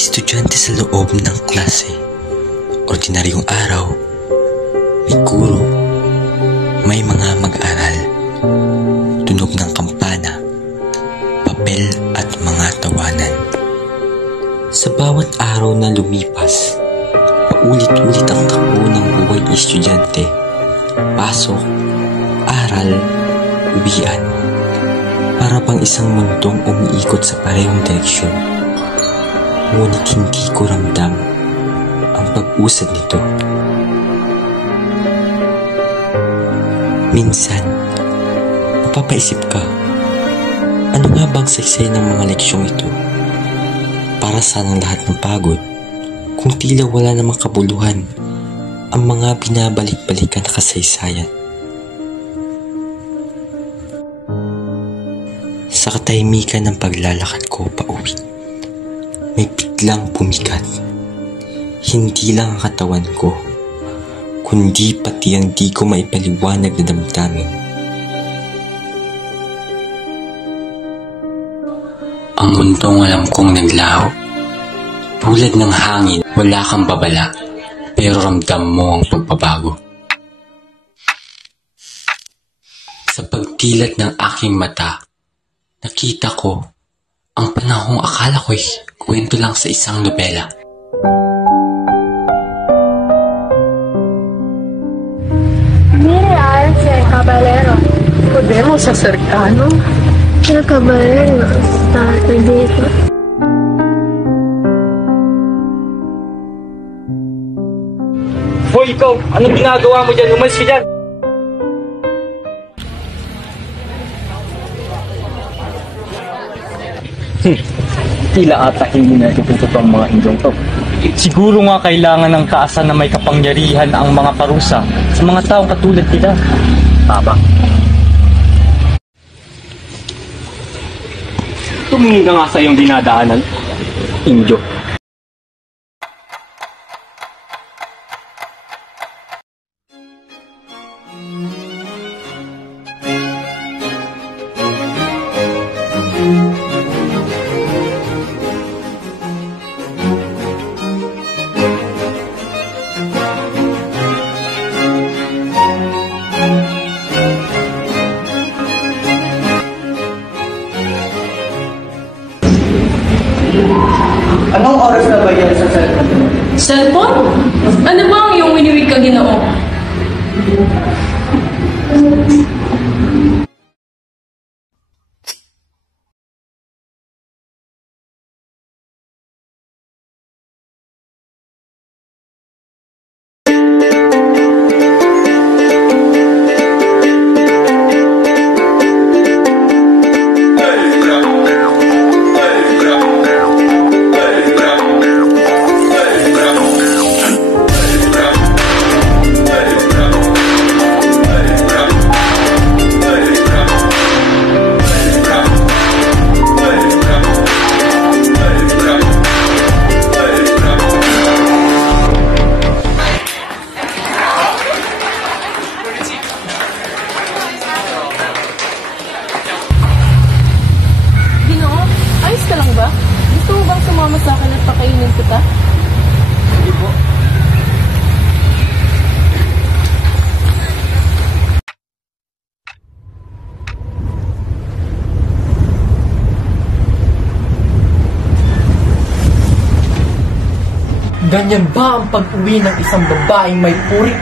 estudyante sa loob ng klase. Ordinaryong araw, may guro, may mga mag-aaral, tunog ng kampana, papel at mga tawanan. Sa bawat araw na lumipas, paulit-ulit ang takbo ng buhay estudyante. Pasok, aral, uwian. Para bang isang mundong umiikot sa parehong direksyon. Ngunit hindi ko ramdam ang pag-usad nito. Minsan, mapapaisip ka, ano nga bang saysay ng mga leksyong ito? Para saan ang lahat ng pagod kung tila wala namang kabuluhan ang mga binabalik-balikan na kasaysayan? Sa katahimikan ng paglalakad ko pauwi, may biglang pumikat. Hindi lang ang katawan ko, kundi pati ang di ko maipaliwanag na damdamin. Ang mundong alam kong naglaho. Tulad ng hangin, wala kang babala, pero ramdam mo ang pagbabago. Sa pagdilat ng aking mata, nakita ko ang panahong akala ko'y kwento lang sa isang nobela. Mira, Sir Caballero. Podemos acercarnos. Sir Caballero, está dito. Hoy, ikaw! Anong ginagawa mo dyan? Umalis ka dyan! Tila ata hindi na itututo ang mga indyong to. Siguro nga kailangan ng taasan na may kapangyarihan ang mga parusa sa mga taong katulad nila. Tama. Tumingin ka nga sa iyong dinadaanan, Indyo. Anong oras na ba yan sa cellphone? Cellphone? Ano ba ang iyong winiwig ka, Ginoo? sa akin at pakainin kita? Hindi po. Ganyan ba ang pag-uwi ng isang babaeng may puri?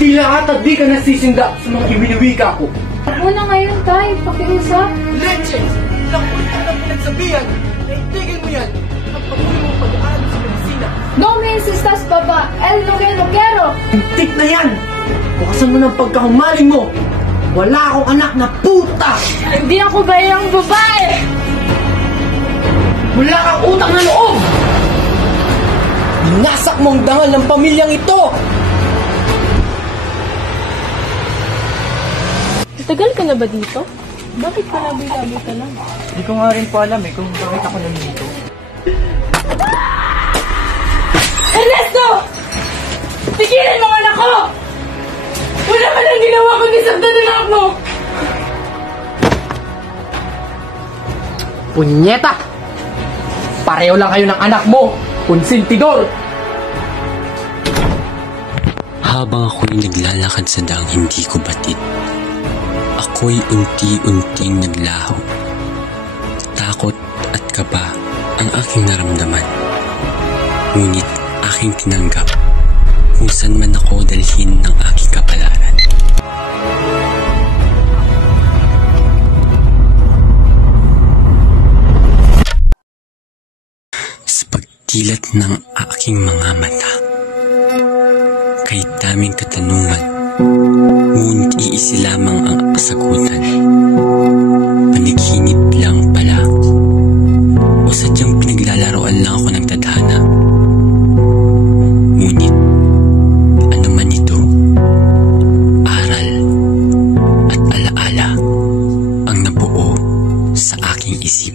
Tila ata di ka nasisinda sa mga iwiniwika ko. Ako na ngayon, Tay. Pakiusap. Leches! Ilang ulit ka ng pinagsabihan. Naitigil mo yan at pag-uwi mo pag-aaral sa medisina. No me insistas, Papa. El no quiero. Hintik na yan! Bukasan mo ng pagkahumaling mo. Wala akong anak na puta! Hindi ako bayang babae. Wala kang utang na loob! Binasak mo ang dangal ng pamilyang ito! Tagal ka na ba dito? Bakit palabi-labi ka lang? Hindi ko nga rin po alam kung bakit ako nandito. Ernesto! Tigilin mo ang anak ko! Wala ka nang ginawa kundi saktan ng anak mo! Punyeta! Pareho lang kayo ng anak mo, konsentidor! Habang ako'y naglalakad sa daang hindi ko batid, ako'y unti-unting naglaho. Takot at kaba ang aking naramdaman. Ngunit aking tinanggap kung saan man ako dalhin ng aking kapalaran. Sa pagdilat ng aking mga mata, kay daming katanungan, ngunit iisi lamang ang kasagutan. Panaginip lang pala, o sadyang pinaglalaroan lang ako ng tadhana. Ngunit, ano man ito, aral at alaala ang nabuo sa aking isipan.